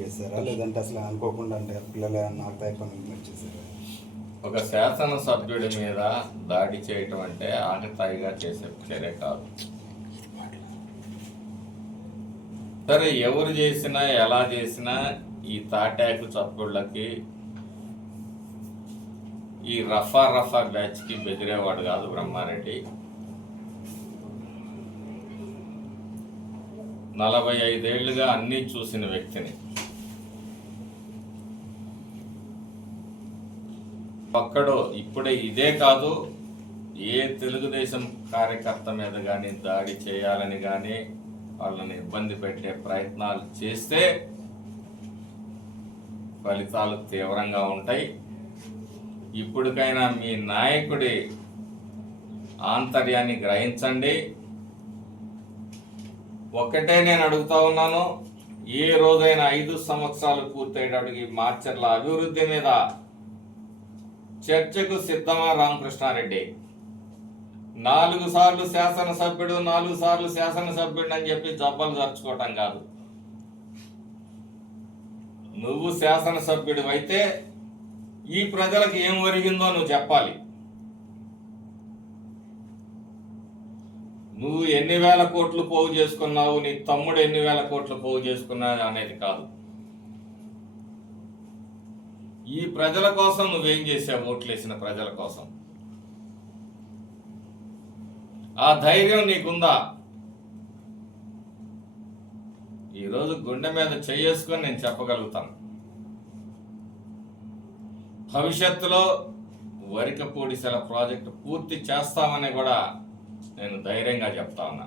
చేశారా లేదంటే అసలు అనుకోకుండా అంటే పిల్లలు నాకు తప్పని చేశారా? ఒక శాసనసభ్యుడి మీద దాడి చేయటం అంటే ఆకతాయిగా చేసే చర్య కాదు. సరే, ఎవరు చేసినా ఎలా చేసినా ఈ తాటాకు చప్పుళ్ళకి ఈ రఫా బ్యాచ్కి బెదిరేవాడు కాదు బ్రహ్మారెడ్డి. 45 ఏళ్లుగా అన్నీ చూసిన వ్యక్తిని. ఒక్కడో ఇప్పుడే ఇదే కాదు, ఏ తెలుగుదేశం కార్యకర్త మీద కానీ దాడి చేయాలని కానీ వాళ్ళని ఇబ్బంది పెట్టే ప్రయత్నాలు చేస్తే ఫలితాలు తీవ్రంగా ఉంటాయి. ఇప్పటికైనా మీ నాయకుడి ఆంతర్యాన్ని గ్రహించండి. ఒక్కటే నేను అడుగుతా ఉన్నాను, ఏ రోజైనా 5 సంవత్సరాలు పూర్తయ్యేటప్పటికి మాచర్ల అభివృద్ధి మీద చర్చకు సిద్ధమా రామకృష్ణారెడ్డి? 4 సార్లు శాసనసభ్యుడు 4 సార్లు శాసనసభ్యుడు అని చెప్పి జబ్బలు జరుచుకోవటం కాదు. నువ్వు శాసనసభ్యుడు అయితే ఈ ప్రజలకు ఏం ఒరిగిందో నువ్వు చెప్పాలి. నువ్వు ఎన్ని వేల కోట్లు పోగు చేసుకున్నావు, నీ తమ్ముడు ఎన్ని వేల కోట్లు పోగు చేసుకున్నావు అనేది కాదు. ఈ ప్రజల కోసం నువ్వేం చేసావు? ఓట్లు వేసిన ప్రజల కోసం ఆ ధైర్యం నీకుందా? ఈరోజు గుండె మీద చేసుకొని నేను చెప్పగలుగుతాను, భవిష్యత్తులో వరికపూడిసెల ప్రాజెక్టు పూర్తి చేస్తామని కూడా నేను ధైర్యంగా చెప్తా ఉన్నా.